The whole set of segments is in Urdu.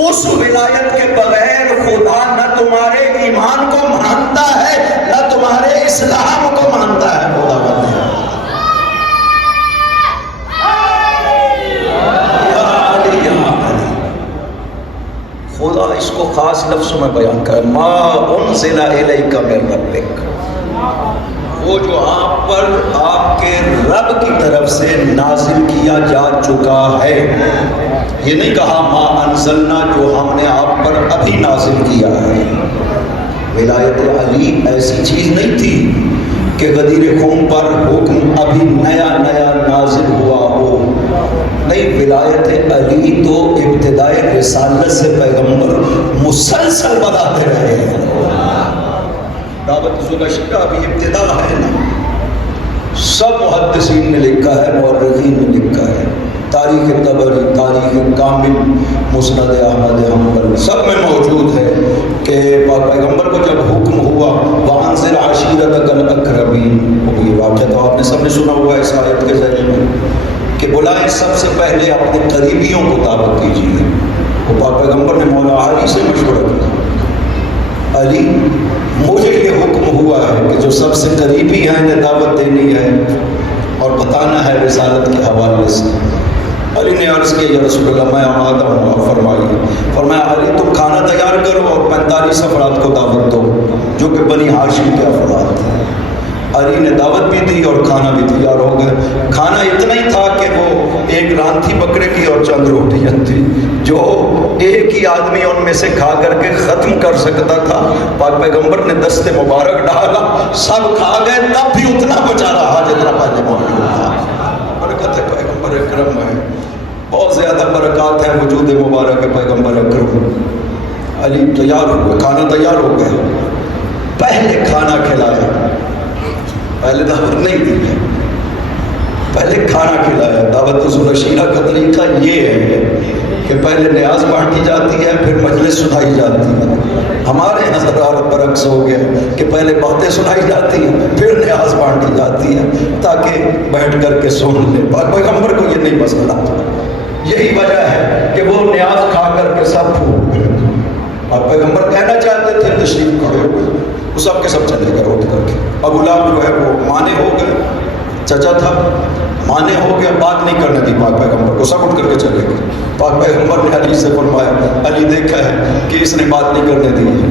اس ولایت کے بغیر خدا نہ تمہارے ایمان کو مانتا ہے نہ تمہارے اسلام کو مانتا ہے. خدا بندے خدا اس کو خاص لفظوں میں بیان کر ما انزل الیک من ربک، وہ جو آپ پر آپ کے رب کی طرف سے نازل کیا جا چکا ہے. یہ نہیں کہا ما انزلنا جو ہم نے آپ پر ابھی نازل کیا ہے. ولایت علی ایسی چیز نہیں تھی کہ غدیر خون پر حکم ابھی نیا نیا نازل ہوا ہو. نہیں، ولایت علی تو ابتدائے رسالت سے پیغمبر مسلسل بتاتے رہے ہیں. دعوت ذوالشیرہ ابھی ابتدا ہے نا. سب محدثین نے لکھا ہے، مورخین نے لکھا ہے، تاریخ طبری، تاریخ کامل، مسند احمد حنبل سب میں موجود ہے کہ پیغمبر کو جب حکم ہوا وانذر عشیرتک الاقربین، یہ واقعہ تو آپ نے سب نے سنا ہوا ہے اس آیت کے ذریعے میں کہ بلائیں سب سے پہلے اپنے قریبیوں کو دعوت دیجیے. وہ پیغمبر نے مولا علی سے مشورہ کیا، علی مجھے یہ حکم ہوا ہے کہ جو سب سے قریبی ہیں انہیں دعوت دینی ہے اور بتانا ہے رسالت کے حوالے سے. علی نے عرض کیا یا رسول اللہ میں آمادہ ہوں. فرمایا علی تم کھانا تیار کرو اور 45 افراد کو دعوت دو جو کہ بنی ہاشم کے افراد تھے. علی نے دعوت بھی دی اور کھانا بھی تیار ہو گیا. کھانا اتنا ہی تھا کہ وہ ایک ران تھی بکرے کی اور چند روٹیاں تھی جو ایک ہی آدمی ان میں سے کھا کر کے ختم کر سکتا تھا. پاک پیغمبر نے دست مبارک ڈالا، سب کھا گئے، تب بھی اتنا بچا رہا جتنا پہلے موجود تھا. برکت ہے پیغمبر اکرم ہے، بہت زیادہ برکات ہیں وجود مبارک پیغمبر اکرم. علی تیار ہوئے، کھانا تیار ہو گیا. پہلے کھانا کھلایا، پہلے دعوت نہیں دی، پہلے کھانا کھلایا. دعوت ذوالشیرہ کا طریقہ یہ ہے کہ پہلے نیاز بانٹی جاتی ہے پھر مجلس سنائی جاتی ہے. ہمارے یہاں ذرا برعکس ہو گیا کہ پہلے باتیں سنائی جاتی ہیں پھر نیاز بانٹی جاتی ہے تاکہ بیٹھ کر کے سن لیں. پاک پیغمبر کو یہ نہیں مسئلہ، یہی وجہ ہے کہ وہ نیاز کھا کر کے سب پھوٹ گئے. اور پیغمبر کہنا چاہتے تھے تشریف کھڑے ہو گئے، وہ سب کے سب چلے گئے اٹھ کر کے. ابو لہب جو ہے وہ مانے ہو گئے، چچا تھا مانے ہو گیا، بات نہیں کرنے دی پاک پیغمبر کو، سب اٹھ کر کے چلے گئے. پاک پیغمبر نے علی سے فرمایا، علی دیکھا ہے کہ اس نے بات نہیں کرنے دی ہے.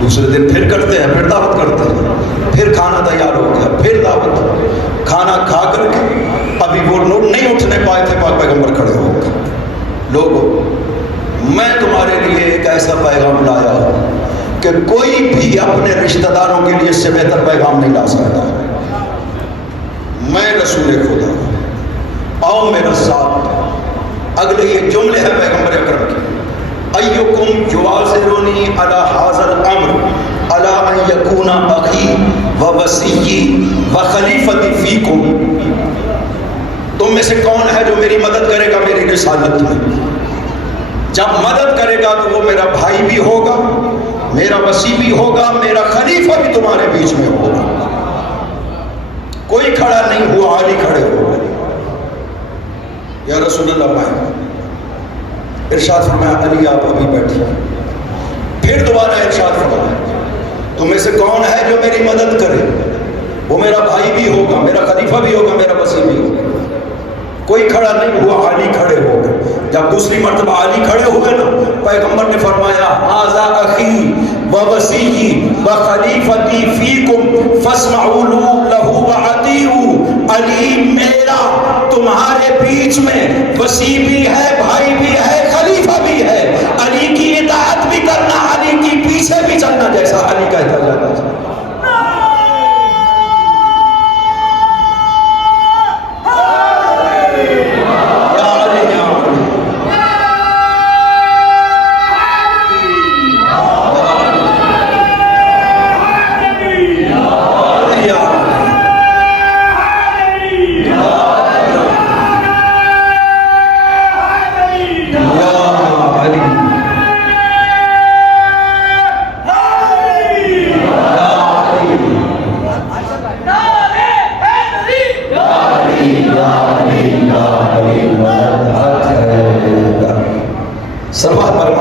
دوسرے دن پھر کرتے ہیں، پھر دعوت کرتے ہیں، پھر کھانا تیار ہو گیا، پھر دعوت. کھانا کھا کر کے ابھی وہ نہیں اٹھنے پائے تھے، پاک پیغمبر کھڑے ہو گئے. لوگوں میں تمہارے لیے ایک ایسا پیغام لایا ہوں کہ کوئی بھی اپنے رشتہ داروں کے لیے اس سے بہتر پیغام نہیں لا سکتا. میں رسول خدا ہوں، آؤ میرا ساتھ. اگلے یہ جملے ہیں پیغمبر اکرم کے، ایکم یواظرنی علی ھذا الامر علی ان یکون اخی ووصی وخلیفتی فیکم. تم میں سے کون ہے جو میری مدد کرے گا میری رسالت میں؟ جب مدد کرے گا تو وہ میرا بھائی بھی ہوگا، میرا وصی بھی ہوگا، میرا خلیفہ بھی تمہارے بیچ میں ہوگا. کوئی کھڑا نہیں ہوا، علی کھڑے ہو گئے. یا رسول اللہ بھائی، ارشاد فرمایا علی آپ ابھی بیٹھیے. پھر دوبارہ ارشاد فرمایا تم میں سے کون ہے جو میری مدد کرے؟ وہ میرا بھائی بھی ہوگا، میرا خلیفہ بھی ہوگا، میرا وصی بھی ہوگا. کوئی کھڑا نہیں ہوا، علی کھڑے ہو گئے. جب دوسری مرتبہ علی کھڑے ہوئے نا، پیغمبر نے فرمایا ھذا اخی ووصی وخلیفتی فیکم فاسمعوا لہ واطیعوا. علی میرا تمہارے بیچ میں وصی بھی ہے، بھائی بھی ہے، خلیفہ بھی ہے. علی کی اطاعت بھی کرنا، علی کی پیچھے بھی چلنا جیسا علی کہتا جاتا ہے.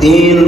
3